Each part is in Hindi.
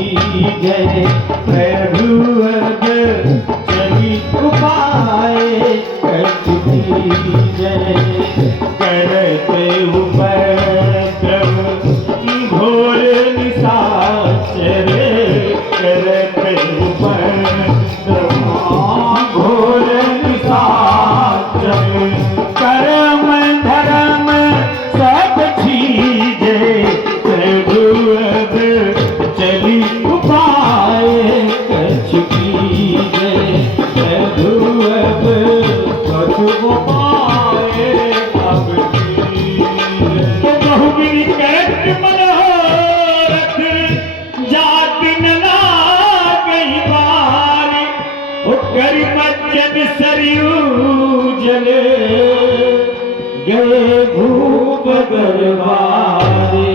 जय प्रभु अब चली उपाय कटती जय करते उपद्रव घोर निशाचर करते उपद्रव घोर निशाचर कर्म धर्म सब छीजे प्रभु अब चली उपाय कछ कीजे प्रभु अब कछ उपाय अब कीजे बहुगिरी करत मनोरथ जाति न लागई बारी करि मज्जन सरयू जले गए भूप दरबारे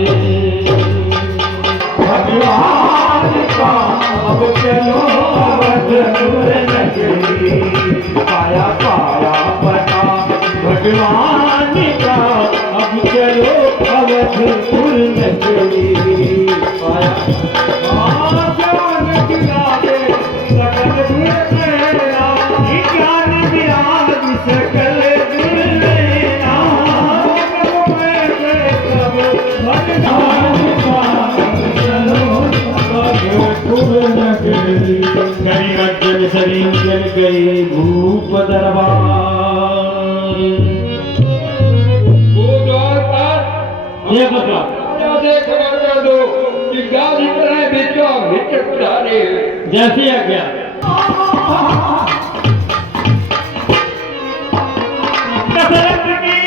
भगवान का अब चलो अवधपुर नगरी पाया पाया पता भगवान का अब चलो अवधपुर नगरी पाया जानक लागे सकल गुण मेरा ज्ञान विराज सकल गुण मेरा सब भगवान का गई शरीर जल गई भूप दरबार ये बता देख कर दो कि गाली करे बिचो हिचक डाले जैसी आज्ञा दशरथ की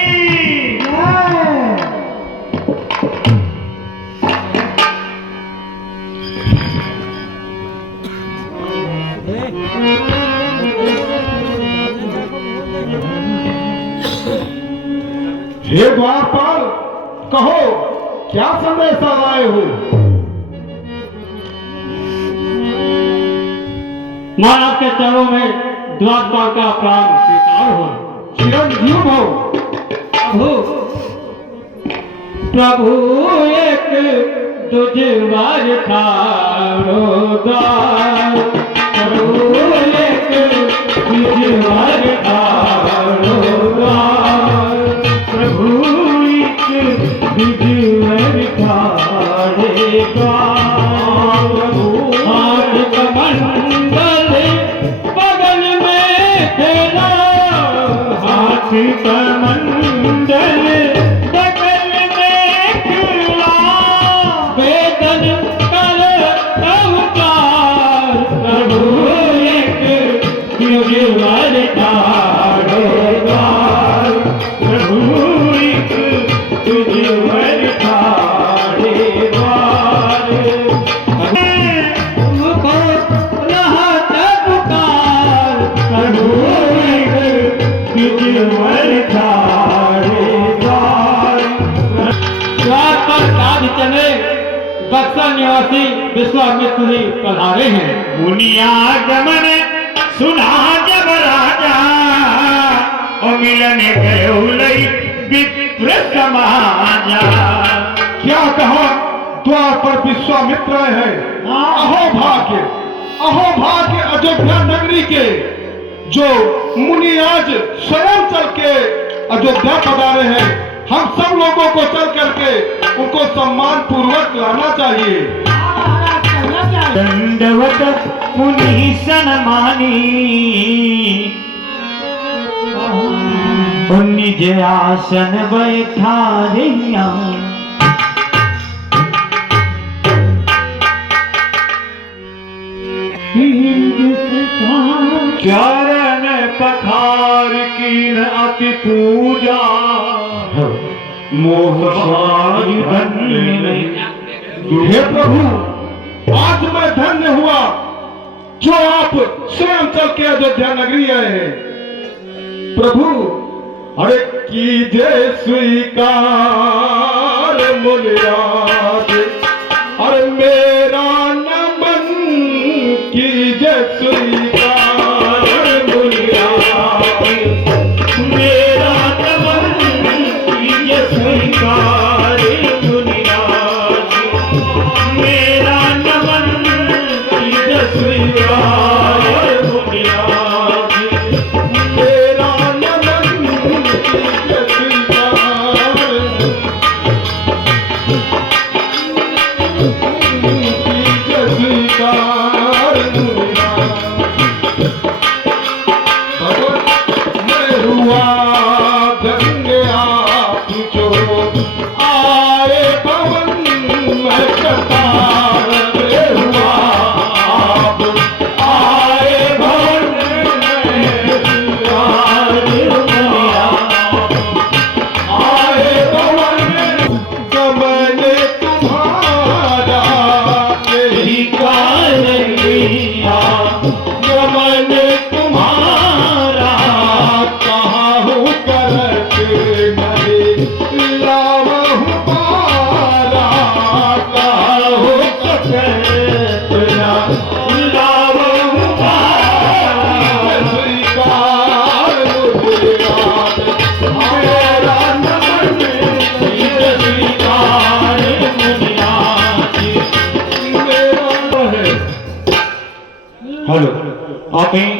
हे द्वारपाल कहो क्या संदेश लाए हो? महाराज के चरणों में द्वारपाल का प्राण स्वीकार हो चिरंजीव हो। प्रभु एक दुजवार ठारो द्वार प्रभु एक दुजवार ठारो द्वार प्रभु एक दुजवार ठारे द्वार हाथ कमंडल बगल में तेरा हाथ कमंडल बगल में खिला वेदन कर अवतार प्रभु एक दुजवार ठारो द्वार प्रभु एक दुजवार ठारे द्वार तुमको रहत पुकार प्रभु एक दुजवार ठारे द्वार द्वार पर काज चले बक्सर निवासी विश्वामित्र जी पधारे हैं मुनिया गमन सुना जब राजा और मिलन गए विप्र समाजा क्या कहा द्वार पर विश्वामित्र है। अहो भाग्य अयोध्या नगरी के जो मुनि आज स्वयं चल के अयोध्या पधारे हैं। हम सब लोगों को चल करके उनको सम्मान पूर्वक लाना चाहिए। दंडवत मुनि सन्मानी निज आसन बैठारिया चरण पखार की अति पूजा मोह धन्य हे प्रभु आज मैं धन्य हुआ जो आप स्वयं चल के अयोध्या नगरी आए हैं। प्रभु अरे कीजे स्वीकार मुनिराज अरे मेरा नमन कीजे स्वीकार मुनिराज मेरा नमन कीजे स्वीकार मुनिराज मेरा नमन आए भवन में कतार में हुआ आप आए भवन में कतार में हुआ आए भवन में गमन तुम्हारा यही कारण लिया गमन तुम्हारा कहाँ हूँ करत नहीं लावहु पारा कहाँ हूँ करत नहीं लावहु पारा स्वीकार मुझे मेरा नमन स्वीकार मुनिया हेलो आप हैं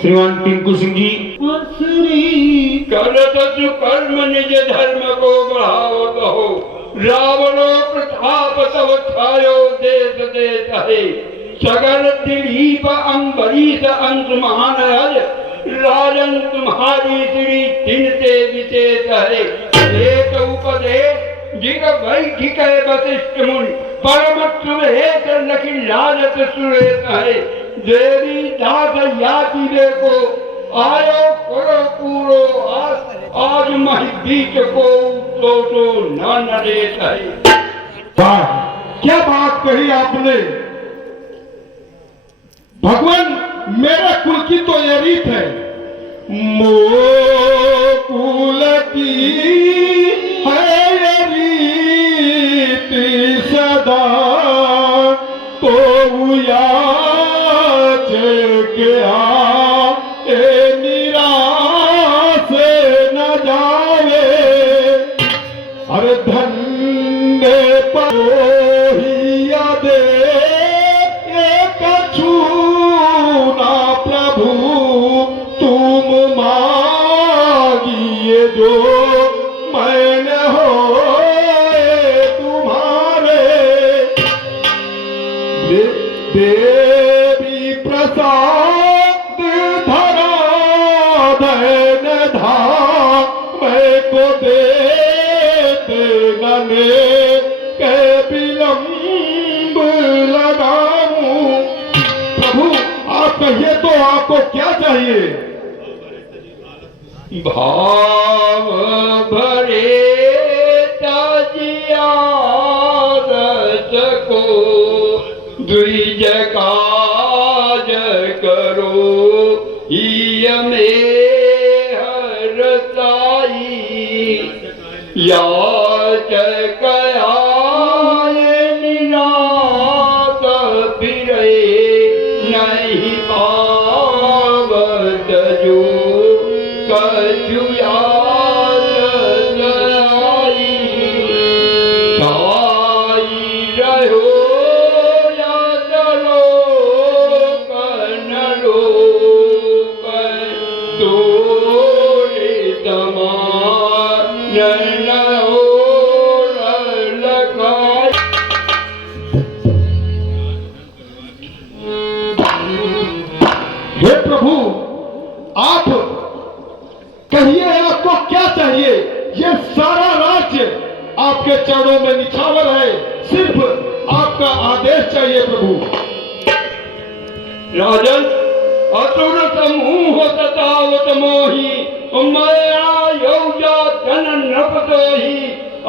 श्रीमान टिंकू सिंह जी करत जो कर्म निज धर्म को बढ़ाओ कहो रावणो प्रताप तव छायो देश देश है सगर दिलीप अम्बरीश अंशुमान राजन तुम्हारी श्री चिन्हते विशेष है एक उपदेश जिग बैठिक वशिष्ठ मुनि परम सुरेश लखिन लाजत सुरेश है देवी दास याति देखो आयो करो पूरो आज मही बीच को तो न नरेश है। वाह क्या बात कही आपने भगवान मेरे कुल की तो ये रीत है मो कुल की है ये रीत सदा तो याद गया ए निराश न जावे अरे धन्य परोहिया दे एक छूना प्रभु तुम मांगिए जो मैंने हो तुम्हारे देवी प्रसाद धरा धन धा मैं को देते नने के विलंब लगाऊं प्रभु आप कहिए तो आपको क्या चाहिए भाव भरे ताजिया को द्विज काज करो ही में हरताई याचक आए निनाद फिरे नहीं पावत जो कछु याद लाई छाई रहो या चलो कनरो तोरे समान न हो लखाई हे प्रभु आप कहिए आपको क्या चाहिए ये सारा राज्य आपके चरणों में निछावर है सिर्फ आपका आदेश चाहिए प्रभु राजन असुर समूह ततावत मोही मया यौजा धन नपतोही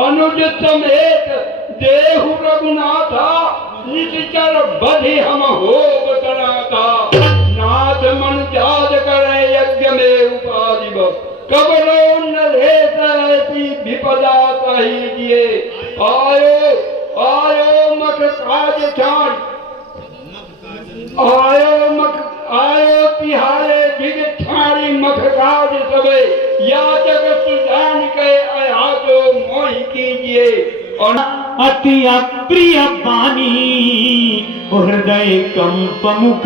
अनुज समेत देहु रघुनाथा निश्चर बधि हम हो बतनाथा नाथ मन जाद करे यज्ञ में उपाधि कबरो नरेश ऐसी विपदा सही दिए आयो आयो मख काज छाड़ आयो तिहारे जिग छाड़ी मख काज सबे याचक सुजान के आयातो मोहि कीजिए और अति अप्रिय बानी हृदय कंप मुख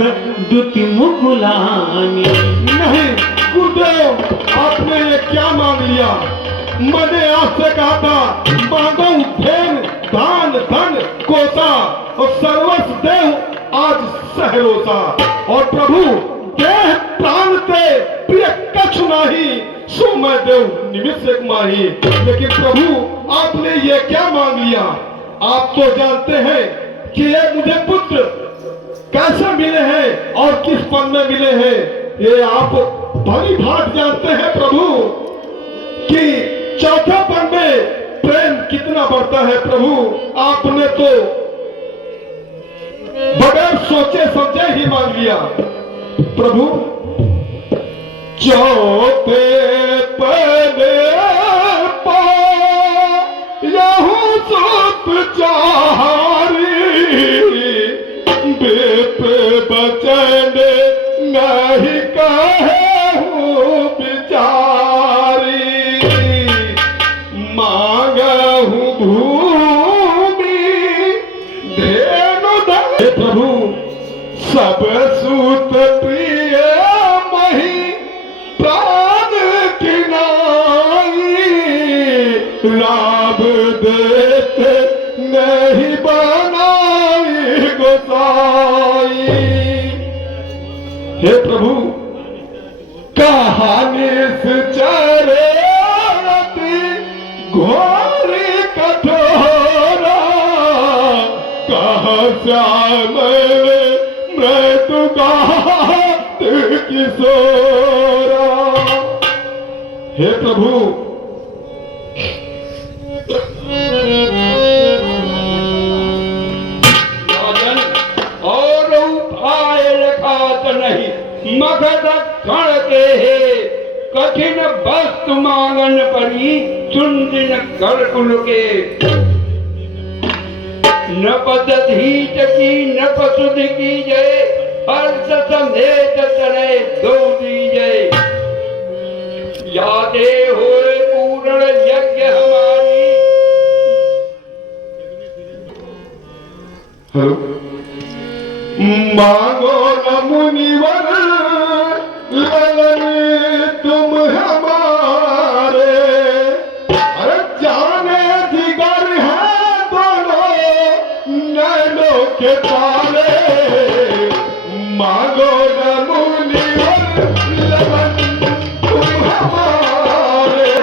दुति मुकुलानी नहीं गुरुदेव आपने ये क्या मांग लिया मैंने आपसे कहा था मांगो धन दान धन कोसा और सर्वस्व देव आज सहरोसा और प्रभु देह प्राण ते प्रिय कछु नहीं सो मैं देव निमिष एक माही। लेकिन प्रभु आपने ये क्या मांग लिया? आप तो जानते हैं कि ये मुझे पुत्र कैसे मिले हैं और किस पन में मिले हैं, ये आप भली भांति जानते हैं प्रभु कि चौथे पन में प्रेम कितना बढ़ता है। प्रभु आपने तो बगैर सोचे समझे ही मांग लिया। प्रभु चौथे पने पायहु सुत चारी, बेप बचन नहीं कहूँ बिचारी, मांगहूँ भूमि धेनु धन। हे प्रभु सब सूत प्रिय मही प्राण की नाई, लाभ देते नहीं बनाई गोसाई। हे प्रभु कहानी से चरे घोरी कठोरा, कहा श्याम मृत्यु गात किशोरा। हे प्रभु राजन और उपाय लखात नहीं, मगध क्षण के है कठिन वस्तु मांगन पड़ी, चुंदिन कर कुल के न पदधी की न पसुद की जय, हर्ष समेत चले दो दीजय, यादे होए पूर्ण यज्ञ हमारी। हेलो, मांगो न मुनिवर ललन तुम हमारे, अरे जाने जिगर है दोनों नैनों के तारे, मांगो न मुनिवर ललन तुम हमारे,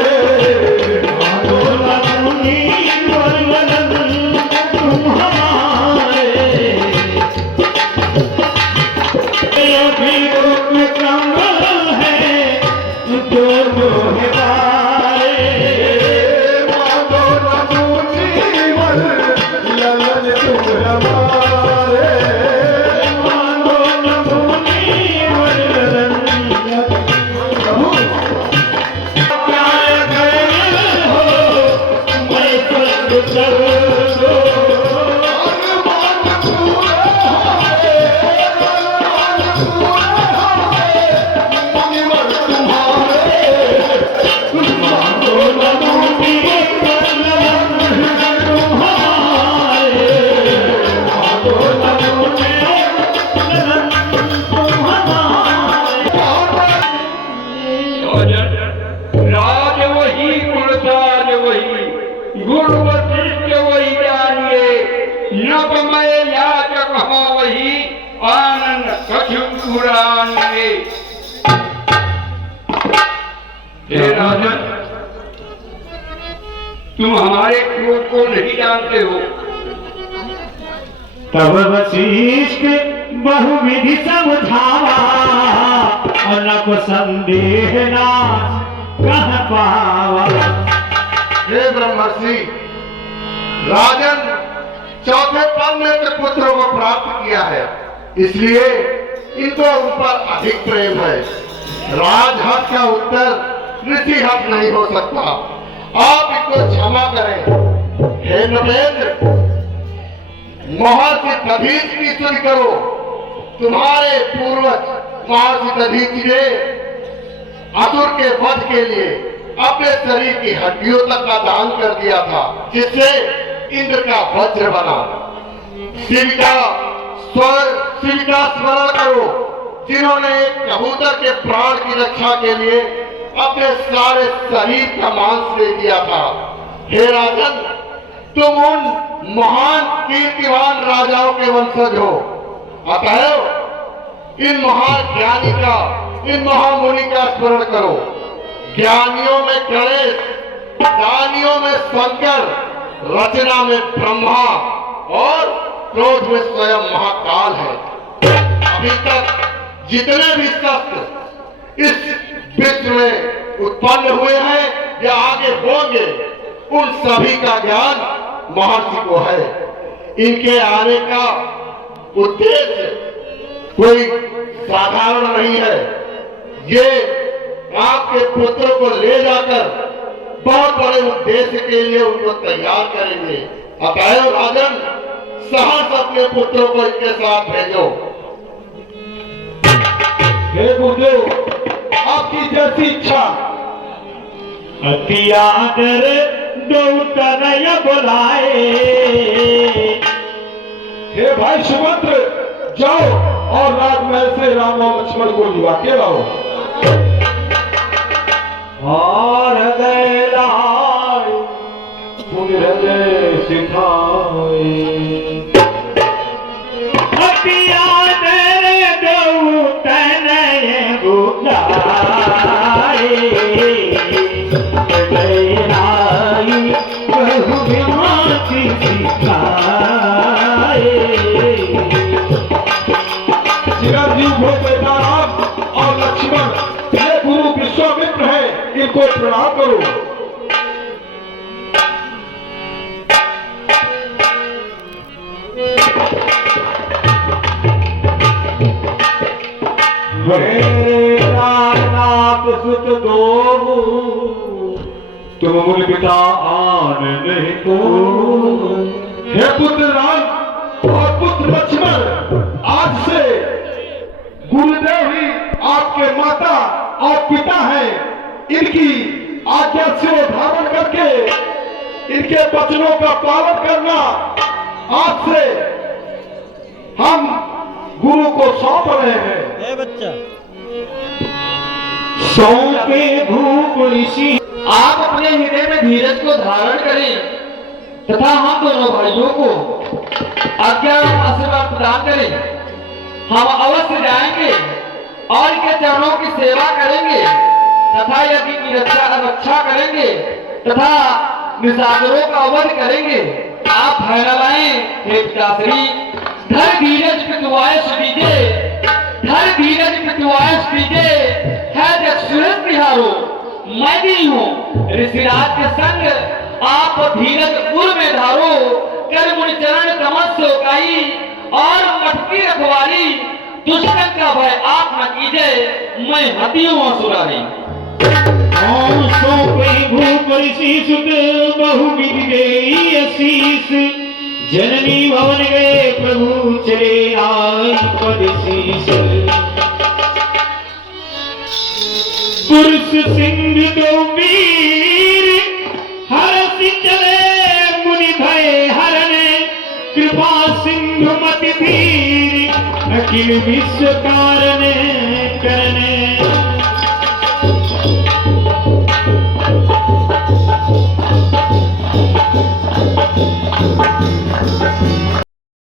मांगो न मुनिवर ललन तुम हमारे, राज वही गुणसाज वही, गुण वशिष्ठ वही जानिए, नवमय याचक हो वही, आनंद कछु पुरानिए। हे राजन, तुम हमारे क्रोध को नहीं जानते हो। तब वशिष्ठ बहुविधि समझावा, अनक संदेह नाश कह पावा। हे ब्रह्मर्षि, राजन चौथे पन में के पुत्रों को प्राप्त किया है, इसलिए इनको उन पर अधिक प्रेम है। राजहर्ष का उत्तर ऋषि हर्ष नहीं हो सकता, आप इनको क्षमा करें। हे नरेंद्र, महर्षि दधीच की स्तुति करो। तुम्हारे पूर्वज महर्षि दधीच ने असुर के वध के लिए अपने शरीर की हड्डियों तक का दान कर दिया था, जिससे इंद्र का वज्र बना। शिव का स्मरण करो, जिन्होंने एक कबूतर के प्राण की रक्षा के लिए अपने सारे शरीर का मांस दे दिया था। हे राजन, तुम उन महान कीर्तिवान राजाओं के वंशज हो, अतः इन महान ज्ञानी का, इन महामुनि का स्मरण करो। ज्ञानियों में गणेश, दानियों में शंकर, रचना में ब्रह्मा और क्रोध में स्वयं महाकाल है। अभी तक जितने भी शस्त्र इस विश्व में उत्पन्न हुए हैं या आगे होंगे, उन सभी का ज्ञान महर्षि को है। इनके आने का उद्देश्य कोई साधारण नहीं है। ये आपके पुत्र को ले जाकर बहुत बड़े उद्देश्य के लिए उनको तैयार करेंगे। अतएव राजन, सहर्ष अपने पुत्रों को इनके साथ भेजो। हे गुरुदेव, आपकी जैसी इच्छा। अति आदर दो तनय बुलाए। हे भाई सुभद्र, जाओ और राजमहल से राम और लक्ष्मण को लिवा के लाओ। और हृदय लाए पुन हृदय सिखाए। अति आदर दो तनय बुलाए। हृदय लाए बहु विमाति सिखाए। चिरंजीव हो बेटा राम और लक्ष्मण, ये गुरु विश्वामित्र है, इनको प्रणाम करो। नाथ सुत दो तुम मुनि पिता आन नहीं को। हे पुत्र राम और पुत्र लक्ष्मण, आज से गुरुदेव ही आपके माता और पिता हैं। इनकी आज्ञा से धारण करके इनके वचनों का पालन करना आज से हम गुरु को सौंप रहे हैं। सौंपे भूप ऋषि। आप अपने हृदय में धीरज को धारण करें तथा हम दोनों भाइयों को आज्ञा एवं आशीर्वाद प्रदान करें। हम अवश्य जाएंगे और इनके चरणों की सेवा करेंगे तथा यदि की रक्षा करेंगे तथा निशाचरों का वध करेंगे। आप भय न लाएं हे पिताश्री। धर धीरज पितुआयस विजय, धर धीरज पितुआयस विजय है जग सुरत बिहारो। मैं भी हूँ ऋषिराज के संग, आप धीरज उर में धारो। कर मुनि चरण कमल से उकाई और मटकी रखवारी। दुश्मन का भय आप न कीजिए, मैं हती हूँ असुरारी। सौंपे भूप ऋषि सुत बहु विधि देई आशीष। जननी भवन गए प्रभु चले आई पद शीश। पुरुष सिंह दो वीर हरसि चले मुनि भय हरने। कृपा सिंधु मति धीर अखिल विश्व कारण करने।